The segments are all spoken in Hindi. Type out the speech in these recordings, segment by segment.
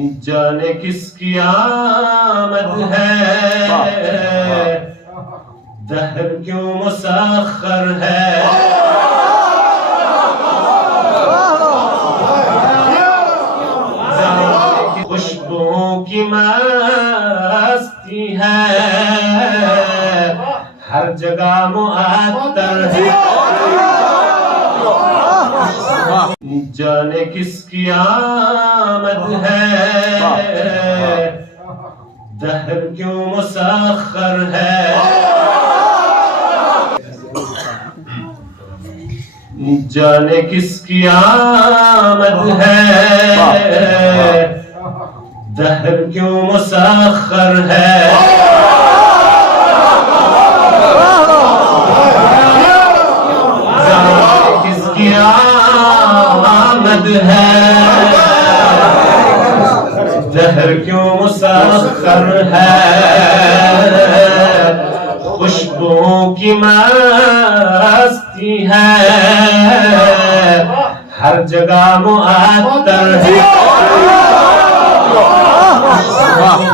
जाने किसकी आमद है, दहर क्यों मुसख्खर है। खुशबुओं की मस्ती है, हर जगह मुअत्तर है। जाने किसकी आमद है, दहर क्यों मुसख्खर है। जाने किसकी आमद है, दहर क्यों मुसख्खर है। किसकी आमद है, दहर क्यों मुसख्खर है। खुशबुओं की मस्ती है, हर जगह मुअत्तर है।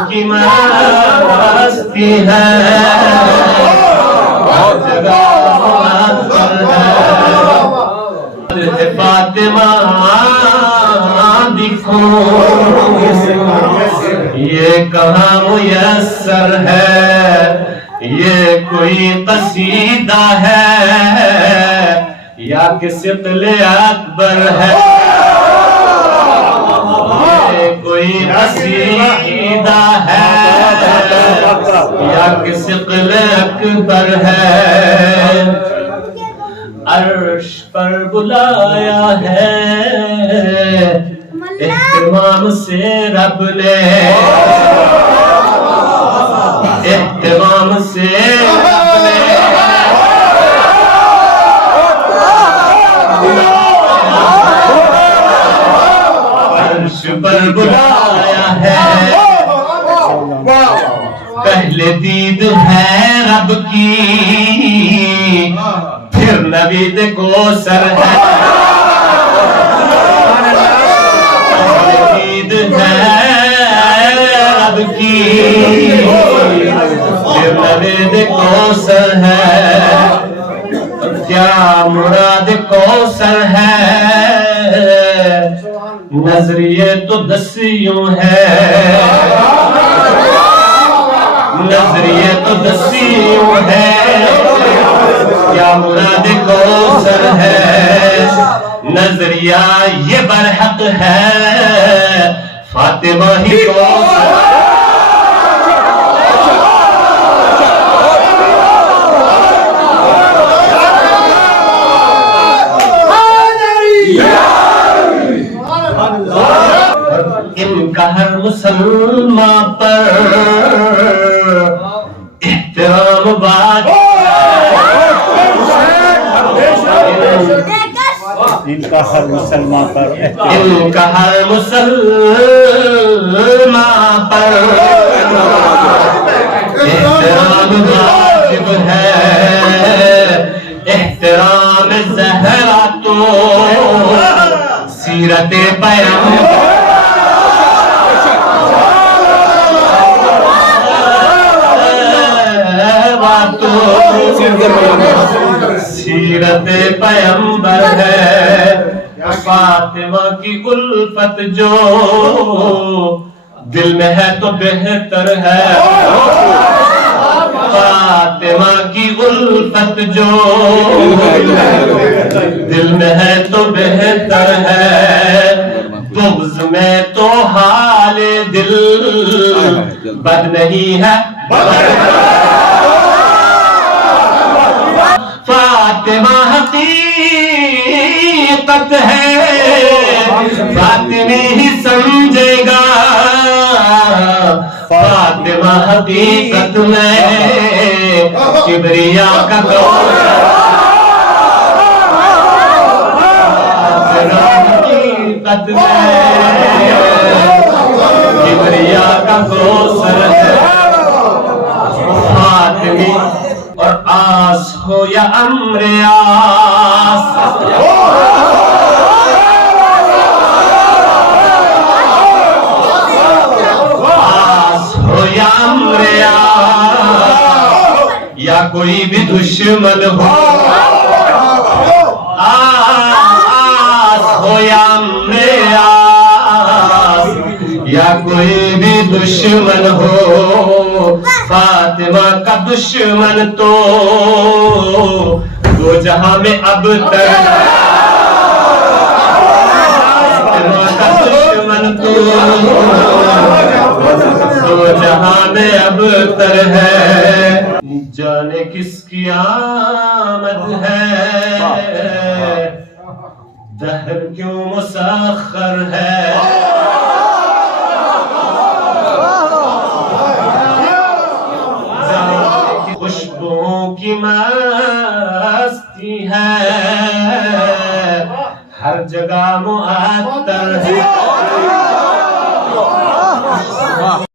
की मस्ती है, हर जगह मुअत्तर है। फातिमा दिखो ये कहाँ मुयस्सर है, ये कोई कसीदा है या किसी क़िले अकबर है। ये कोई कसीदा है या किसी क़िले अकबर है। अर्श पर बुलाया है इत्मीनान से रब ने, इत्मीनान से रब ने। अर्श पर बुलाया है, पहले दीद है रब की, फिर नबीद को सर है। दीद है रब की, फिर नबीद को सर है। क्या मुराद को सर है, नजरिए तो दसियों है, नजरिए तो दसियों है। क्या मुराद को सर है, नजरिया ये बरहक है, फातिमा ही को सर। इनका हर मुसलमान पर एहतराम बात, इनका हर मुसलमान पर, इनका हर मुसलमान पर एहतराम वाजिब है। एहतराम ज़हरा तो सीरत पैगंबर, सीरत पैगंबर है। फातिमा की उल्फत जो दिल में है तो बेहतर है। फातिमा की उल्फत जो दिल में है तो बेहतर है। बुग़्ज़ में तो हाले दिल बद नहीं है। फातिमा हकीकत है, फातिमी ही समझेगा। फातिमा हकीकत में किबरिया का हकीकत में किबरिया का कौसर है। फातिमी और आस हो या अम्रे आस, कोई भी दुश्मन हो, आस हो या आस, या कोई भी दुश्मन हो, फातिमा का दुश्मन तो दो जहां में अब तर, फातिमा का दुश्मन तो दो जहां में अब तर है। जाने किसकी आमद है, दहर क्यों मुसख्खर है,